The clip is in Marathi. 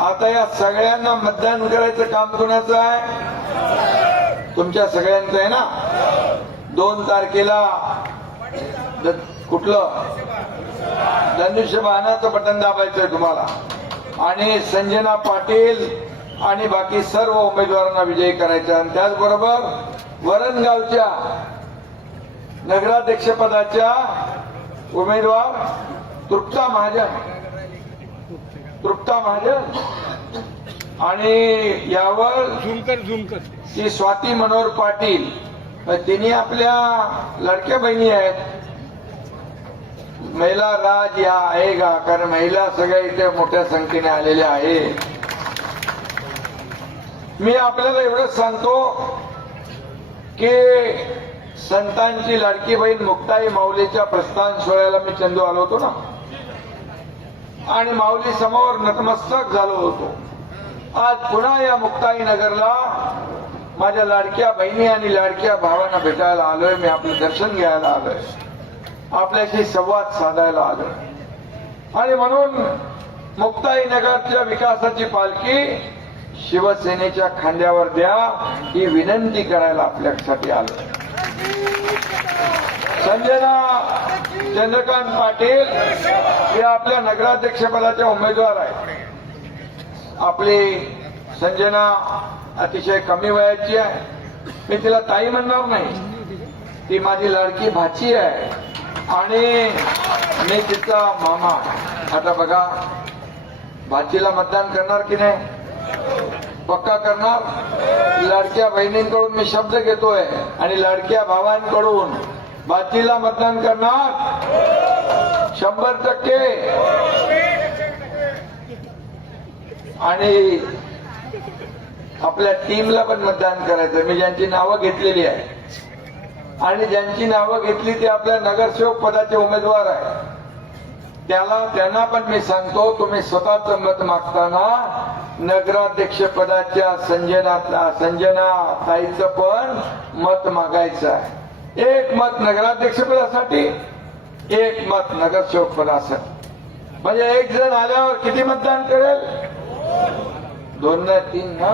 आता या सगळ्यांना मतदान करायचं काम कोणाचं आहे? तुमच्या सगळ्यांचं आहे ना. 2 तारखेला कुठलं धनुष्यबाणाचं बटन दाबायचंय तुम्हाला आणि संजना पाटील आणि बाकी सर्व उमेदवारांना विजयी करायचा. आणि त्याचबरोबर वरणगावच्या नगराध्यक्ष पदाच्या उमेदवार तृप्ता महाजन आणि यावर ती स्वाती मनोहर पाटील, तिने आपल्या लडक्या बहिणी आहेत. महिला राज या आहे का? कारण महिला सगळ्या इथे मोठ्या संख्येने आलेल्या आहे. मी आपल्याला एवढंच सांगतो की संतांची लाडकी बहीण मुक्ताई माऊलीच्या प्रस्थान सोहळ्याला मी चंदू आलो होतो ना आणि माऊली समोर नतमस्तक झालो होतो. आज पुन्हा या मुक्ताई नगरला माझ्या लाडक्या बहिणी आणि लाडक्या भावांना भेटायला आलोय. मी आपलं दर्शन घ्यायला आलोय, आपल्याशी संवाद साधायला आलोय आणि म्हणून मुक्ताई नगरच्या विकासाची पालखी शिवसेनेच्या खांद्यावर द्या ही विनंती करायला आपल्यासाठी आलोय. संजना चंद्रकांत पाटील हे आपल्या नगराध्यक्ष पदाचे उमेदवार आहेत. आपली संजना अतिशय कमी वयाची आहे. मी तिला ताई म्हणणार नाही, ती माझी लाडकी भाची आहे आणि मी तिचा मामा. आता बघा, भाचीला मतदान करणार की नाही? पक्का करणार. लाडक्या बहिणींकडून मी शब्द घेतोय आणि लाडक्या भावांकडून भाचीला मतदान करणार 100%. आणि आपल्या टीमला पण मतदान करायचं. मी ज्यांची नावं घेतलेली आहे आणि ज्यांची नावं घेतली ते आपल्या नगरसेवक पदाचे उमेदवार आहे, त्यांना पण मी सांगतो, तुम्ही स्वतःच मत मागताना नगराध्यक्ष पदाच्या संजना ताईचं पण मत मागायचं आहे. 1 मत नगराध्यक्ष पदासाठी, 1 मत नगरसेवक पदासाठी. म्हणजे 1 जण आल्यावर किती मतदान करेल? 2 ना 3 ना.